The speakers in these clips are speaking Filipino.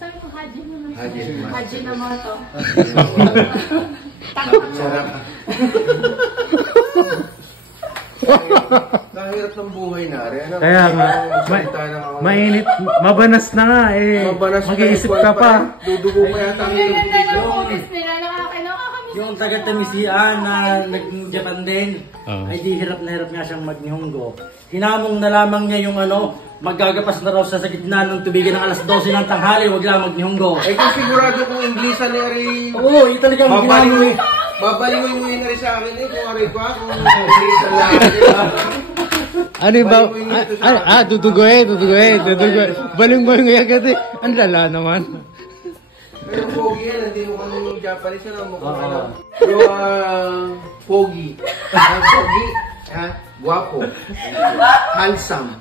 Sabi ko, Haji mo na. Haji na mo to. Sarap. Nahirap ng buhay na rin. Kaya nga, mainit, mabanas na nga eh. Mag-iisip ka pa. Dudugo pa yata ang yung taga-Tamisian na nag-Japan din, ay di hirap na hirap nga siyang mag-Nihongo. Hinamong na lamang niya yung magagapas na raw sa gitna ng tubigan ng alas 12 ng tanghali, wag lang mag-Nihongo. Eh kung sigurado kung Inglesan na rin, oo, yung talagang ginamong. babaliwin mo yun na rin sa akin eh, kung aray pa, kung Inglesan lang. Ano ba? Tutugoy. Baling-baling agad eh. Ang lala naman. Pero pogi yan, hindi mo kang Japanese na mukha ka lang. Pero pogi. Pogi, guwapo, handsome.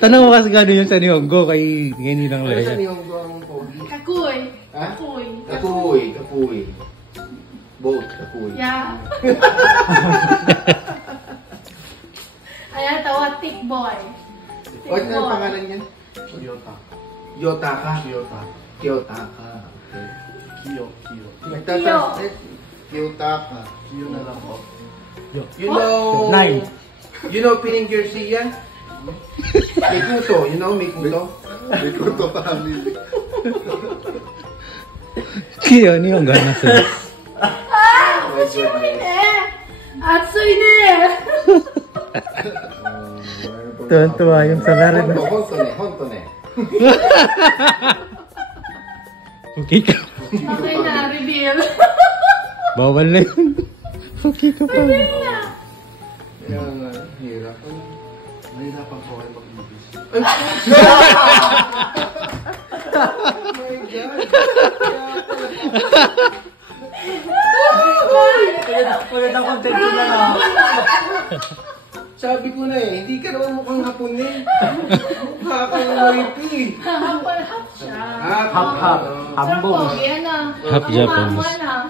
Tanong mo kasi gano'n yung sa Nihongo kay Ninang Ano Leia. sa Nihongo ang pogi? Kakuy. Kakuy. Both, kakuy. Yeah. Ayan, tawa, thick boy. What's na ang pangalan niyan? Yotaka. Kiyotaka. Kiyo. Nagtatansit. Kiyotaka. Kiyo na lang po. You know... Nine. You know Pining Jersey yan? Mikuto. You know Mikuto? Mikuto family. Kiyo, Nihongo na sila. Atsuy ne! Tuwan-tuwa yung sa narin. Honto ne. Okay ka. Okay na, reveal. Bawal na yun. Okay ka pa. Kaya nga, hirap. Nahirapan po kayo mag-English. Oh my God! Magandang content ko na lang. Sabi ko na eh, hindi ka naman mukhang hapon eh. Mukha kang maripi. Hapal-hap siya. Hap. Hambong. Pogi, ano? Half Japanese. Ang